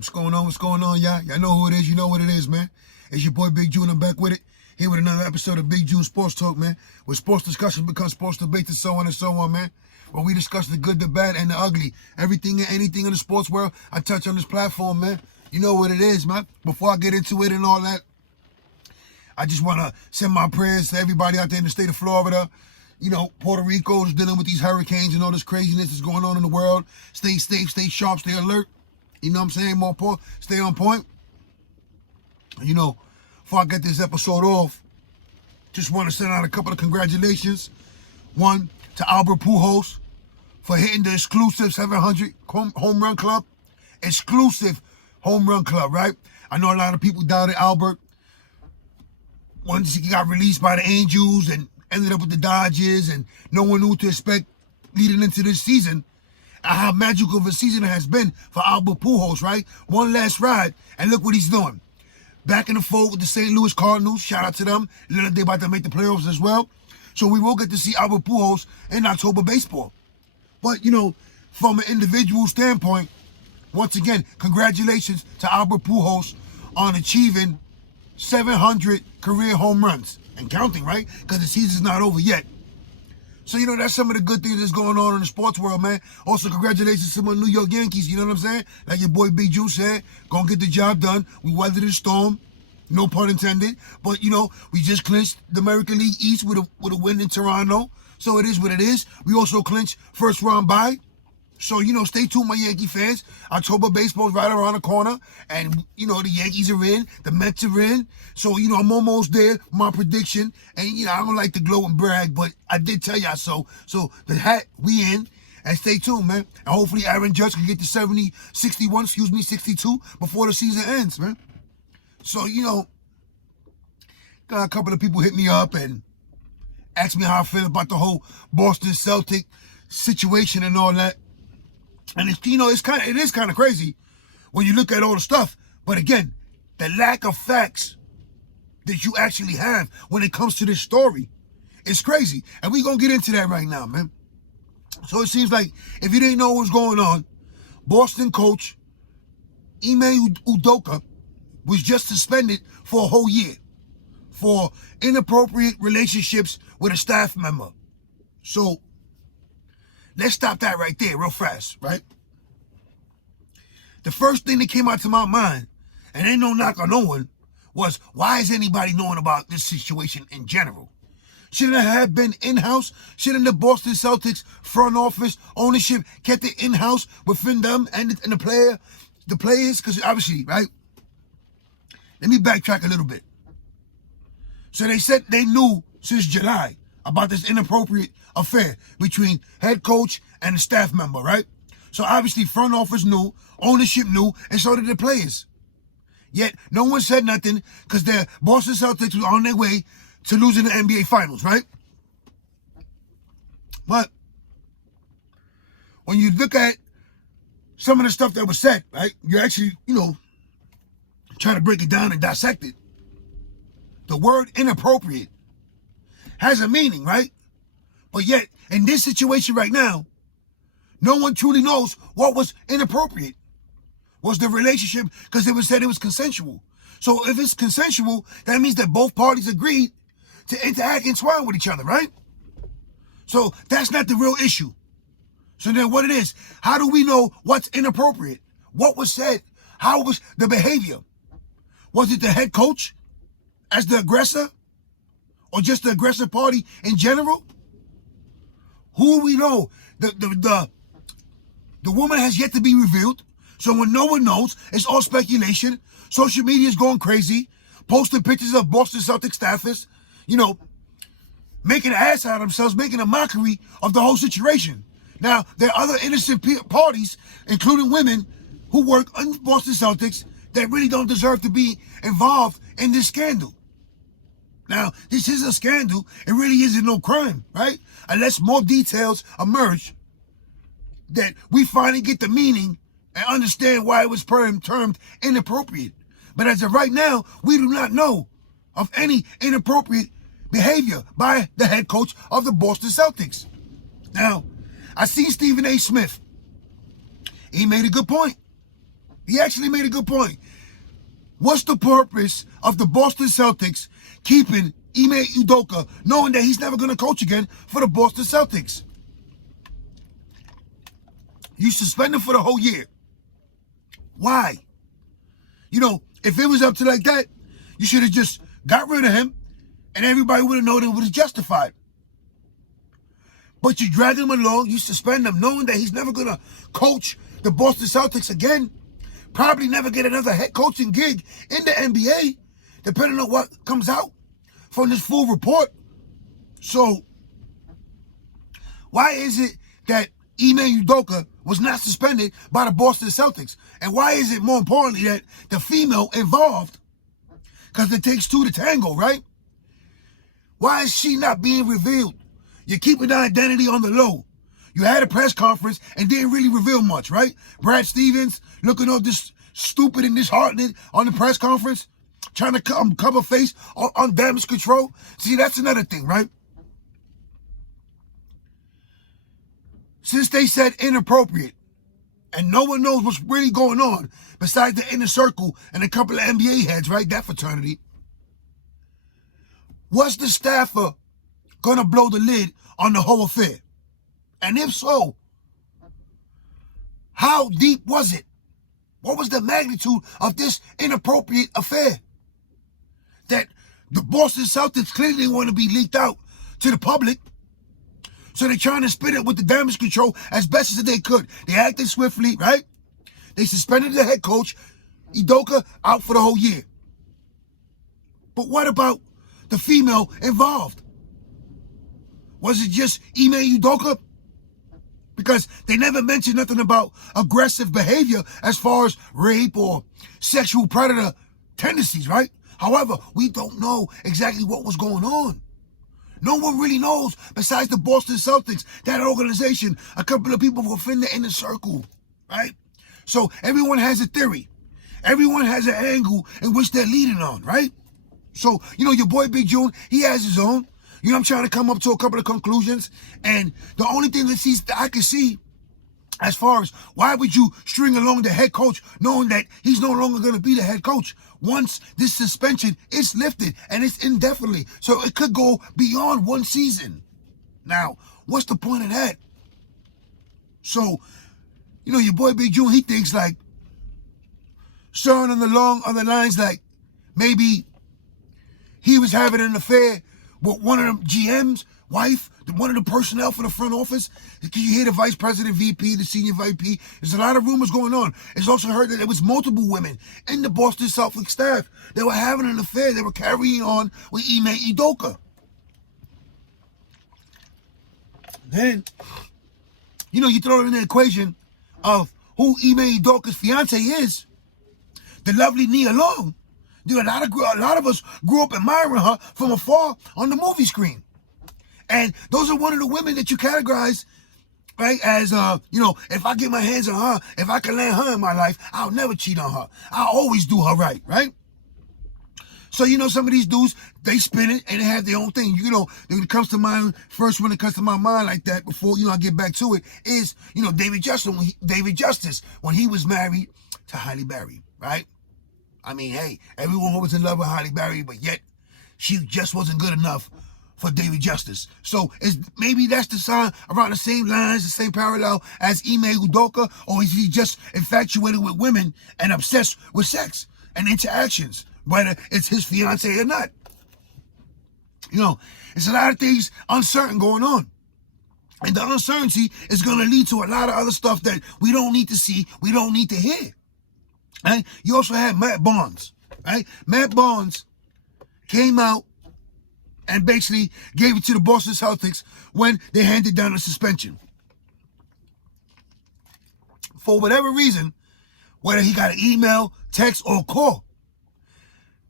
What's going on? What's going on, y'all? Y'all know who it is. You know what it is, man. It's your boy Big June. I'm back with it. Here with another episode of Big June Sports Talk, man. Where sports discussion becomes sports debate and so on, man. Where we discuss the good, the bad, and the ugly. Everything and anything in the sports world, I touch on this platform, man. You know what it is, man. Before I get into it and all that, I just want to send my prayers to everybody out there in the state of Florida. You know, Puerto Rico is dealing with these hurricanes and all this craziness that's going on in the world. Stay safe, stay sharp, stay alert. You know what I'm saying? More important, stay on point. You know, before I get this episode off, just want to send out a couple of congratulations. One, to Albert Pujols for hitting the exclusive 700 home run club. Exclusive home run club, right? I know a lot of people doubted Albert. Once he got released by the Angels and ended up with the Dodgers, and no one knew what to expect leading into this season. How magical of a season it has been for Albert Pujols, right? One last ride, and look what he's doing. Back in the fold with the St. Louis Cardinals. Shout out to them. They're about to make the playoffs as well. So we will get to see Albert Pujols in October baseball. But, you know, from an individual standpoint, once again, congratulations to Albert Pujols on achieving 700 career home runs. And counting, right? Because the season's not over yet. So, you know, that's some of the good things that's going on in the sports world, man. Also, congratulations to my New York Yankees, you know what I'm saying? Like your boy Big Juice said, gonna get the job done. We weathered the storm, no pun intended. But, you know, we just clinched the American League East with a win in Toronto. So it is what it is. We also clinched first round bye. So, you know, stay tuned, my Yankee fans. October baseball's right around the corner. And, you know, the Yankees are in. The Mets are in. So, you know, I'm almost there. My prediction. And, you know, I don't like to glow and brag, but I did tell y'all so. So, the hat, we in. And stay tuned, man. And hopefully Aaron Judge can get to 62 before the season ends, man. So, you know, got a couple of people hit me up and ask me how I feel about the whole Boston Celtics situation and all that. And it's, you know, it is kind of crazy when you look at all the stuff. But again, the lack of facts that you actually have when it comes to this story is crazy. And we're going to get into that right now, man. So it seems like if you didn't know what was going on, Boston coach Ime Udoka was just suspended for a whole year for inappropriate relationships with a staff member. So let's stop that right there real fast, right? The first thing that came out to my mind, and ain't no knock on no one, was why is anybody knowing about this situation in general? Shouldn't it have been in-house? Shouldn't the Boston Celtics front office ownership kept it in-house within them and the players? Because obviously, right? Let me backtrack a little bit. So they said they knew since July about this inappropriate affair between head coach and a staff member, right? So obviously front office knew, ownership knew, and so did the players. Yet no one said nothing because the Boston Celtics were on their way to losing the NBA Finals, right? But when you look at some of the stuff that was said, right, you actually, you know, try to break it down and dissect it. The word inappropriate has a meaning, right? But yet, in this situation right now, no one truly knows what was inappropriate. Was the relationship, because it was said it was consensual. So if it's consensual, that means that both parties agreed to interact and entwine with each other, right? So that's not the real issue. So then what it is, how do we know what's inappropriate? What was said? How was the behavior? Was it the head coach as the aggressor? Or just the aggressive party in general? Who we know? The woman has yet to be revealed. So when no one knows, it's all speculation. Social media is going crazy. Posting pictures of Boston Celtics staffers, you know, making an ass out of themselves, making a mockery of the whole situation. Now, there are other innocent parties, including women, who work on Boston Celtics that really don't deserve to be involved in this scandal. Now, this is a scandal. It really isn't no crime, right? Unless more details emerge that we finally get the meaning and understand why it was termed inappropriate. But as of right now, we do not know of any inappropriate behavior by the head coach of the Boston Celtics. Now, I seen Stephen A. Smith. He made a good point. He actually made a good point. What's the purpose of the Boston Celtics keeping Ime Udoka, knowing that he's never going to coach again for the Boston Celtics? You suspend him for the whole year. Why? You know, if it was up to like that, you should have just got rid of him and everybody would have known it was justified. But you drag him along, you suspend him, knowing that he's never going to coach the Boston Celtics again, probably never get another head coaching gig in the NBA, depending on what comes out from this full report. So, why is it that Ime Udoka was not suspended by the Boston Celtics? And why is it, more importantly, that the female involved, because it takes two to tango, right? Why is she not being revealed? You're keeping the identity on the low. You had a press conference and didn't really reveal much, right? Brad Stevens looking all this stupid and disheartened on the press conference, trying to cover face on damage control. See, that's another thing, right? Since they said inappropriate, and no one knows what's really going on besides the inner circle and a couple of NBA heads, right? That fraternity. Was the staffer gonna blow the lid on the whole affair? And if so, how deep was it? What was the magnitude of this inappropriate affair that the Boston Celtics clearly didn't want to be leaked out to the public? So they're trying to spin it with the damage control as best as they could. They acted swiftly, right? They suspended the head coach, Udoka, out for the whole year. But what about the female involved? Was it just Ime Udoka? Because they never mentioned nothing about aggressive behavior as far as rape or sexual predator tendencies, right? However, we don't know exactly what was going on. No one really knows besides the Boston Celtics, that organization, a couple of people within the inner circle, right? So everyone has a theory. Everyone has an angle in which they're leading on, right? So, you know, your boy Big June, he has his own. You know, I'm trying to come up to a couple of conclusions. And the only thing that I can see as far as why would you string along the head coach knowing that he's no longer going to be the head coach once this suspension is lifted and it's indefinitely. So it could go beyond one season. Now, what's the point of that? So, you know, your boy Big June, he thinks like, showing on the lines like maybe he was having an affair with one of the GM's wife, one of the personnel for the front office. You hear the vice president, VP, the senior VP. There's a lot of rumors going on. It's also heard that there was multiple women in the Boston Celtics staff that were having an affair. They were carrying on with Ime Udoka. Then, you know, you throw in the equation of who Ime Udoka's fiance is, the lovely Nia Long. Dude, a lot of us grew up admiring her from afar on the movie screen. And those are one of the women that you categorize, right, as, you know, if I get my hands on her, if I can land her in my life, I'll never cheat on her. I'll always do her right, right? So, you know, some of these dudes, they spin it and they have their own thing. You know, when it comes to mind, first one that comes to my mind like that before, you know, I get back to it is, you know, David Justice, when he was married to Halle Berry, right? I mean, hey, everyone was in love with Halle Berry, but yet she just wasn't good enough for David Justice. So maybe that's the sign around the same lines, the same parallel as Ime Udoka, or is he just infatuated with women and obsessed with sex and interactions, whether it's his fiance or not? You know, it's a lot of things uncertain going on. And the uncertainty is going to lead to a lot of other stuff that we don't need to see, we don't need to hear. Right? You also have Matt Barnes, right? Matt Barnes came out and basically gave it to the Boston Celtics when they handed down the suspension. For whatever reason, whether he got an email, text, or call,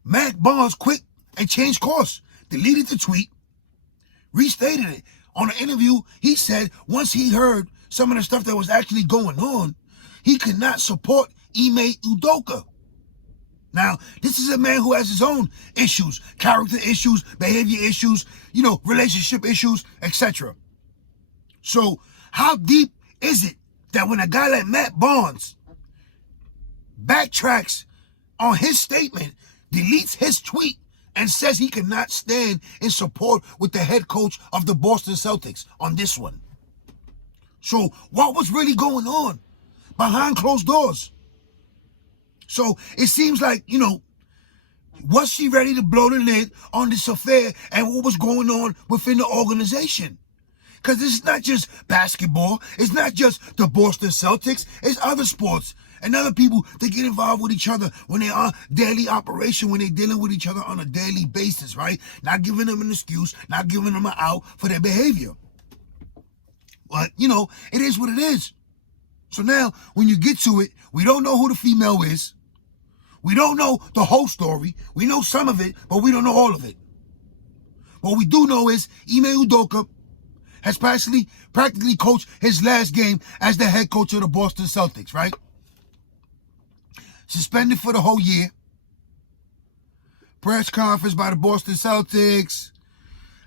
Matt Barnes quit and changed course, deleted the tweet, restated it. On an interview, he said once he heard some of the stuff that was actually going on, he could not support Ime Udoka. Now, this is a man who has his own issues, character issues, behavior issues, you know, relationship issues, etc. So, how deep is it that when a guy like Matt Barnes backtracks on his statement, deletes his tweet, and says he cannot stand in support with the head coach of the Boston Celtics on this one. So what was really going on behind closed doors? So it seems like, was she ready to blow the lid on this affair and what was going on within the organization? Because it's not just basketball. It's not just the Boston Celtics. It's other sports and other people that get involved with each other when they are daily operation, when they're dealing with each other on a daily basis, right? Not giving them an excuse, not giving them an out for their behavior. But, it is what it is. So now, when you get to it, we don't know who the female is. We don't know the whole story. We know some of it, but we don't know all of it. What we do know is Ime Udoka has practically coached his last game as the head coach of the Boston Celtics, right? Suspended for the whole year. Press conference by the Boston Celtics.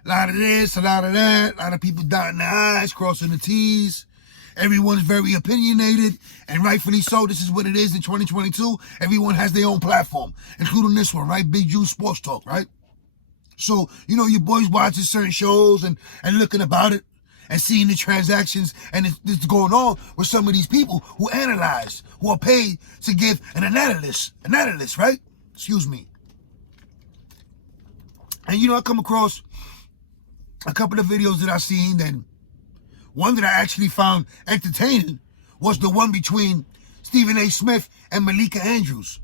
A lot of this, a lot of that. A lot of people dotting their I's, crossing the T's. Everyone's very opinionated, and rightfully so. This is what it is in 2022. Everyone has their own platform, including this one, right? Big Juice Sports Talk, right? So, your boys watching certain shows and looking about it and seeing the transactions and it's going on with some of these people who analyze, who are paid to give an analyst, right? Excuse me. And, I come across a couple of videos that I've seen, and one that I actually found entertaining was the one between Stephen A. Smith and Malika Andrews.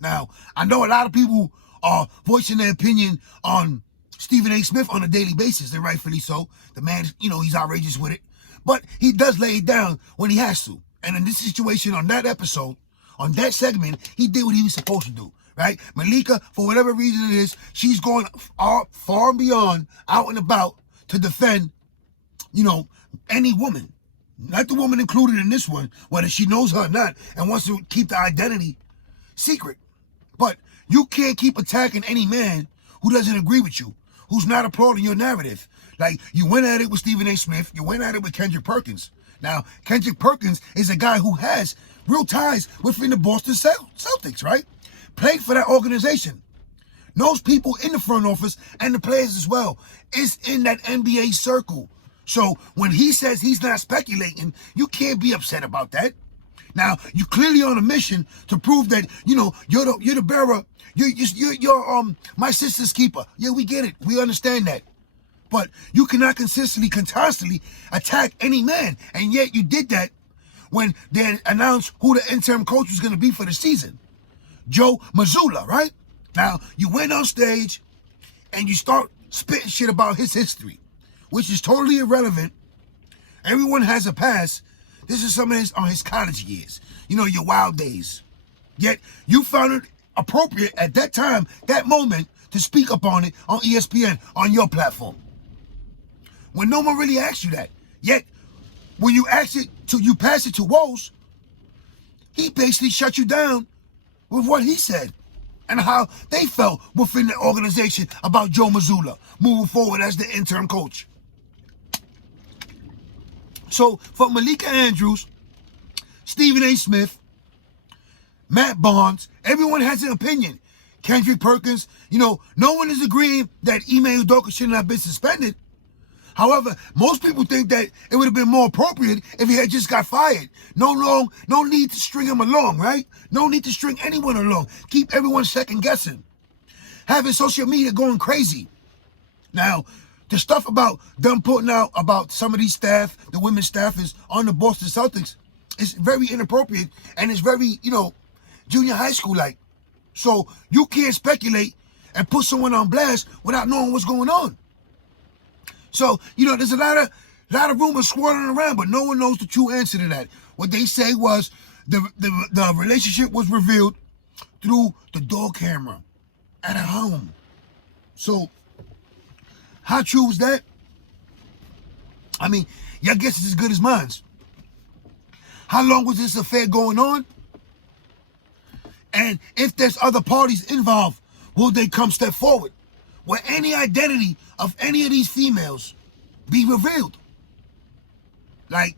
Now, I know a lot of people are voicing their opinion on Stephen A. Smith on a daily basis, and rightfully so. The man, he's outrageous with it. But he does lay it down when he has to. And in this situation, on that episode, on that segment, he did what he was supposed to do, right? Malika, for whatever reason it is, she's going far and beyond, out and about, to defend, any woman. Not the woman included in this one, whether she knows her or not, and wants to keep the identity secret. But you can't keep attacking any man who doesn't agree with you, who's not applauding your narrative. Like, you went at it with Stephen A. Smith, you went at it with Kendrick Perkins. Now, Kendrick Perkins is a guy who has real ties within the Boston Celtics, right? Played for that organization. Knows people in the front office and the players as well. Is in that NBA circle. So when he says he's not speculating, you can't be upset about that. Now, you're clearly on a mission to prove that, you're the bearer. You're my sister's keeper. Yeah, we get it. We understand that. But you cannot constantly attack any man. And yet you did that when they announced who the interim coach was going to be for the season. Joe Mazzulla, right? Now, you went on stage and you start spitting shit about his history, which is totally irrelevant. Everyone has a past. This is some of his on his college years, your wild days. Yet you found it appropriate at that time, that moment, to speak up on it on ESPN, on your platform. When no one really asked you that. Yet, when you pass it to Woj, he basically shut you down with what he said and how they felt within the organization about Joe Mazzulla moving forward as the interim coach. So, for Malika Andrews, Stephen A. Smith, Matt Barnes, everyone has an opinion. Kendrick Perkins, no one is agreeing that Ime Udoka shouldn't have been suspended. However, most people think that it would have been more appropriate if he had just got fired. No need to string him along, right? No need to string anyone along. Keep everyone second guessing. Having social media going crazy. Now, the stuff about them putting out about some of these staff, the women's staffers on the Boston Celtics, is very inappropriate and it's very, junior high school-like. So you can't speculate and put someone on blast without knowing what's going on. So, there's a lot of rumors swirling around, but no one knows the true answer to that. What they say was the relationship was revealed through the door camera at her home. So, how true is that? I mean, your guess is as good as mine. How long was this affair going on? And if there's other parties involved, will they come step forward? Will any identity of any of these females be revealed? Like,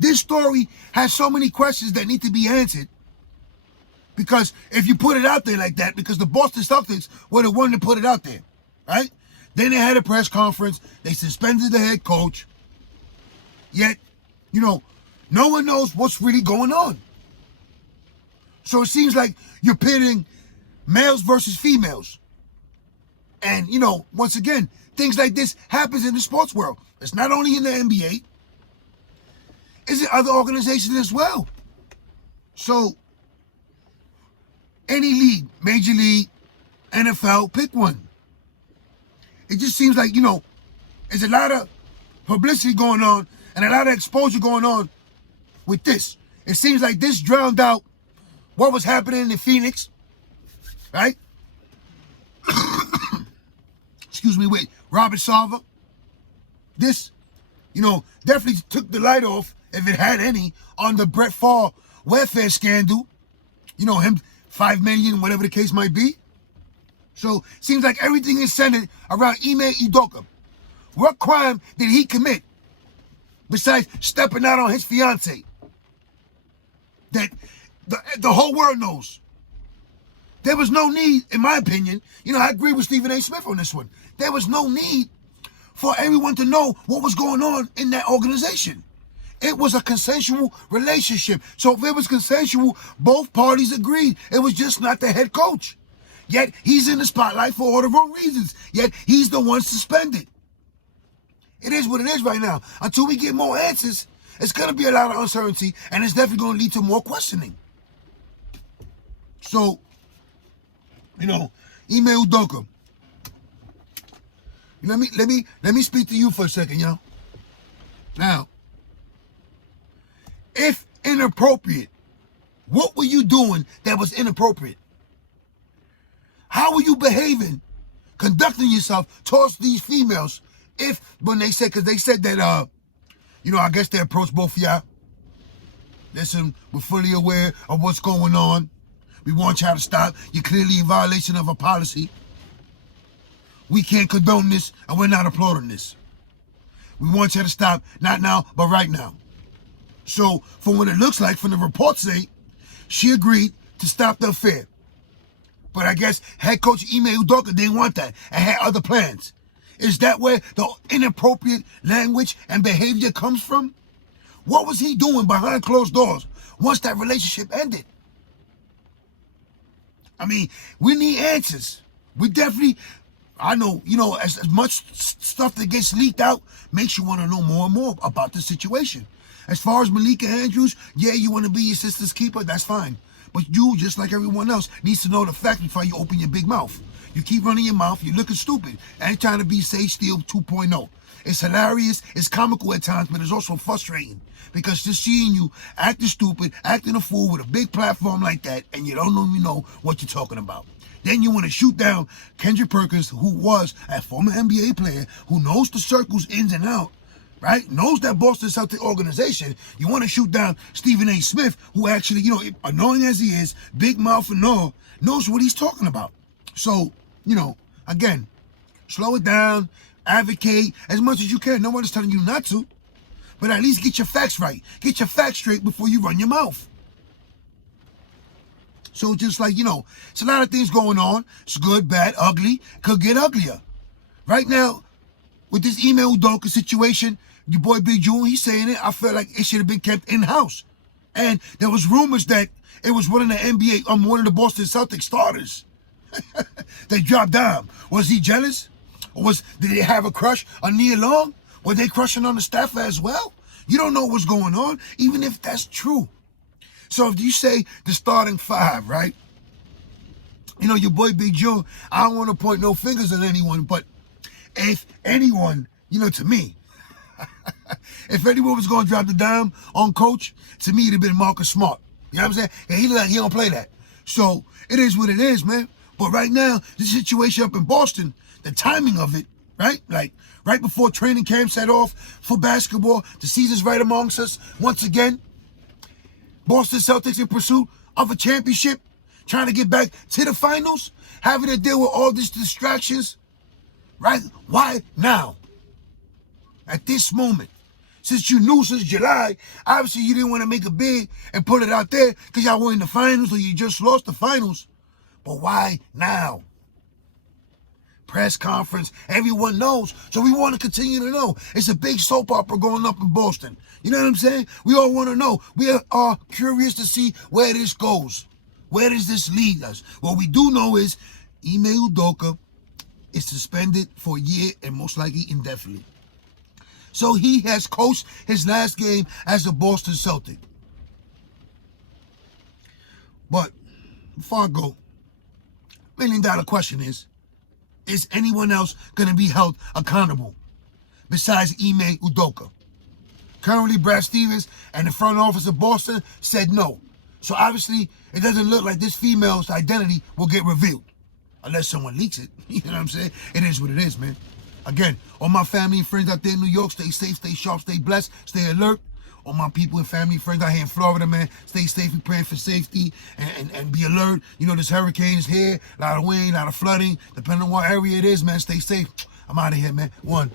this story has so many questions that need to be answered. Because if you put it out there like that, because the Boston Celtics were the one to put it out there, right? Then they had a press conference. They suspended the head coach. Yet, no one knows what's really going on. So it seems like you're pitting males versus females. And, once again, things like this happens in the sports world. It's not only in the NBA. It's in other organizations as well. So, any league, Major League, NFL, pick one. It just seems like, there's a lot of publicity going on and a lot of exposure going on with this. It seems like this drowned out what was happening in Phoenix, right? Excuse me, with Robert Sarver. This, definitely took the light off, if it had any, on the Brett Favre welfare scandal. Him, $5 million, whatever the case might be. So, seems like everything is centered around Ime Udoka. What crime did he commit besides stepping out on his fiancée? That the whole world knows. There was no need, in my opinion, I agree with Stephen A. Smith on this one. There was no need for everyone to know what was going on in that organization. It was a consensual relationship. So if it was consensual, both parties agreed. It was just not the head coach. Yet he's in the spotlight for all the wrong reasons. Yet he's the one suspended. It is what it is right now. Until we get more answers, it's going to be a lot of uncertainty, and it's definitely going to lead to more questioning. So, Ime Udoka. Let me speak to you for a second, yo. Now, if inappropriate, what were you doing that was inappropriate? How were you behaving, conducting yourself towards these females? When they said, because they said that, I guess they approached both of y'all. Listen, we're fully aware of what's going on. We want y'all to stop. You're clearly in violation of a policy. We can't condone this, and we're not applauding this. We want you to stop, not now, but right now. So, from what it looks like, from the reports say, she agreed to stop the affair. But I guess head coach Ime Udoka didn't want that and had other plans. Is that where the inappropriate language and behavior comes from? What was he doing behind closed doors once that relationship ended? I mean, we need answers. We definitely, I know, as much stuff that gets leaked out makes you want to know more and more about the situation. As far as Malika Andrews, yeah, you want to be your sister's keeper, that's fine. But you, just like everyone else, needs to know the fact before you open your big mouth. You keep running your mouth, you're looking stupid. I ain't trying to be Sage Steele 2.0. It's hilarious, it's comical at times, but it's also frustrating. Because just seeing you acting stupid, acting a fool with a big platform like that, and you don't even know what you're talking about. Then you want to shoot down Kendrick Perkins, who was a former NBA player, who knows the circles ins and out, right? Knows that Boston Celtics organization. You want to shoot down Stephen A. Smith, who actually, annoying as he is, big mouth and all, knows what he's talking about. So, again, slow it down, advocate as much as you can. No one is telling you not to, but at least get your facts right. Get your facts straight before you run your mouth. So just like, it's a lot of things going on. It's good, bad, ugly, could get uglier. Right now, with this Ime Udoka situation, your boy Big June, he's saying it, I feel like it should have been kept in-house. And there was rumors that it was one of the NBA, one of the Boston Celtics starters. They dropped down. Was he jealous? Or did they have a crush on Nia Long? Were they crushing on the staff as well? You don't know what's going on, even if that's true. So if you say the starting five, right? Your boy Big Joe, I don't want to point no fingers at anyone, but if anyone, to me, if anyone was going to drop the dime on coach, to me it'd have been Marcus Smart. You know what I'm saying? And he don't play that. So it is what it is, man. But right now, the situation up in Boston, the timing of it, right? Like right before training camp set off for basketball, the season's right amongst us once again. Boston Celtics in pursuit of a championship, trying to get back to the finals, having to deal with all these distractions, right? Why now? At this moment, Since you knew since July, obviously you didn't want to make a bid and put it out there because y'all were in the finals or you just lost the finals. But why now? Press conference, everyone knows. So we want to continue to know. It's a big soap opera going up in Boston. You know what I'm saying? We all want to know. We are curious to see where this goes. Where does this lead us? What we do know is Ime Udoka is suspended for a year and most likely indefinitely. So he has coached his last game as a Boston Celtic. But before I go, $1 million question is anyone else going to be held accountable besides Ime Udoka? Currently, Brad Stevens and the front office of Boston said no. So obviously, it doesn't look like this female's identity will get revealed. Unless someone leaks it. You know what I'm saying? It is what it is, man. Again, all my family and friends out there in New York, stay safe, stay sharp, stay blessed, stay alert. All my people and family and friends out here in Florida, man, stay safe and praying for safety and be alert. You know, this hurricane is here, a lot of wind, a lot of flooding. Depending on what area it is, man, stay safe. I'm out of here, man. One.